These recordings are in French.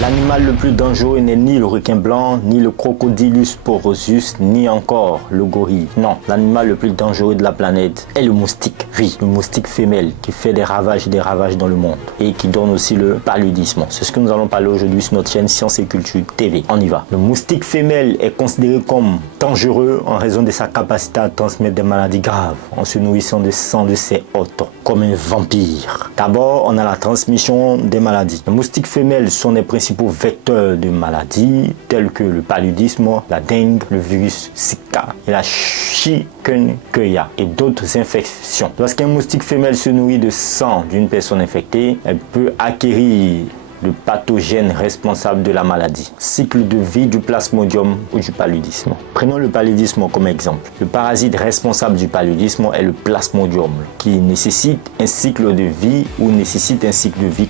L'animal le plus dangereux n'est ni le requin blanc, ni le Crocodylus porosus, ni encore le gorille. Non, l'animal le plus dangereux de la planète est le moustique. Oui, le moustique femelle qui fait des ravages dans le monde et qui donne aussi le paludisme. C'est ce que nous allons parler aujourd'hui sur notre chaîne Science et Culture TV. On y va. Le moustique femelle est considéré comme dangereux en raison de sa capacité à transmettre des maladies graves en se nourrissant de sang de ses hôtes, comme un vampire. D'abord, on a la transmission des maladies. Les moustiques femelles sont les principaux vecteurs de maladies telles que le paludisme, la dengue, le virus Zika et la chikungunya et d'autres infections. Lorsqu'un moustique femelle se nourrit de sang d'une personne infectée, elle peut acquérir le pathogène responsable de la maladie. Cycle de vie du plasmodium ou du paludisme. Prenons le paludisme comme exemple. Le parasite responsable du paludisme est le plasmodium, qui nécessite un cycle de vie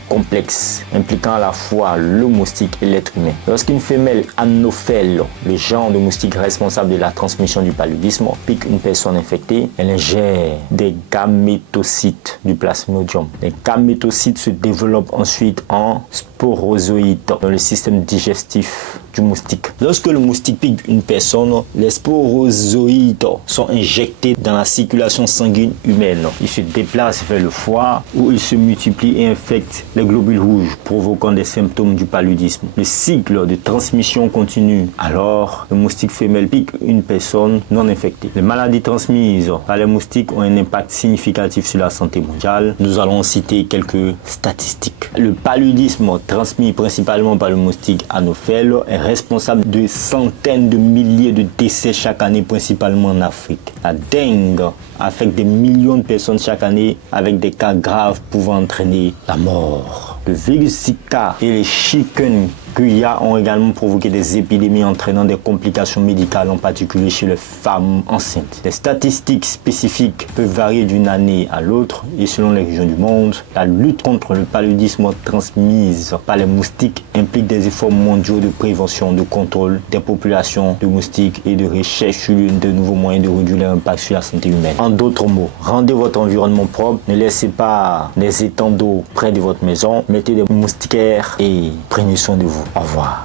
complexe, impliquant à la fois le moustique et l'être humain. Lorsqu'une femelle anophèle, le genre de moustique responsable de la transmission du paludisme, pique une personne infectée, elle ingère des gamétocytes du plasmodium. Les gamétocytes se développent ensuite en sporozoïdes dans le système digestif du moustique. Lorsque le moustique pique une personne, les sporozoïdes sont injectés dans la circulation sanguine humaine. Ils se déplacent vers le foie où ils se multiplient et infectent les globules rouges, provoquant des symptômes du paludisme. Le cycle de transmission continue. Alors, le moustique femelle pique une personne non infectée. Les maladies transmises par les moustiques ont un impact significatif sur la santé mondiale. Nous allons citer quelques statistiques. Le paludisme transmis principalement par le moustique anophèle est responsable de centaines de milliers de décès chaque année, principalement en Afrique. La dengue affecte des millions de personnes chaque année avec des cas graves pouvant entraîner la mort. Le virus Zika et les chikungunya ont également provoqué des épidémies entraînant des complications médicales, en particulier chez les femmes enceintes. Les statistiques spécifiques peuvent varier d'une année à l'autre et selon les régions du monde. La lutte contre le paludisme transmise par les moustiques implique des efforts mondiaux de prévention, de contrôle des populations de moustiques et de recherche sur de nouveaux moyens de réduire l'impact sur la santé humaine. En d'autres mots, rendez votre environnement propre, ne laissez pas des étangs d'eau près de votre maison, mettez des moustiquaires et prenez soin de vous. Au revoir.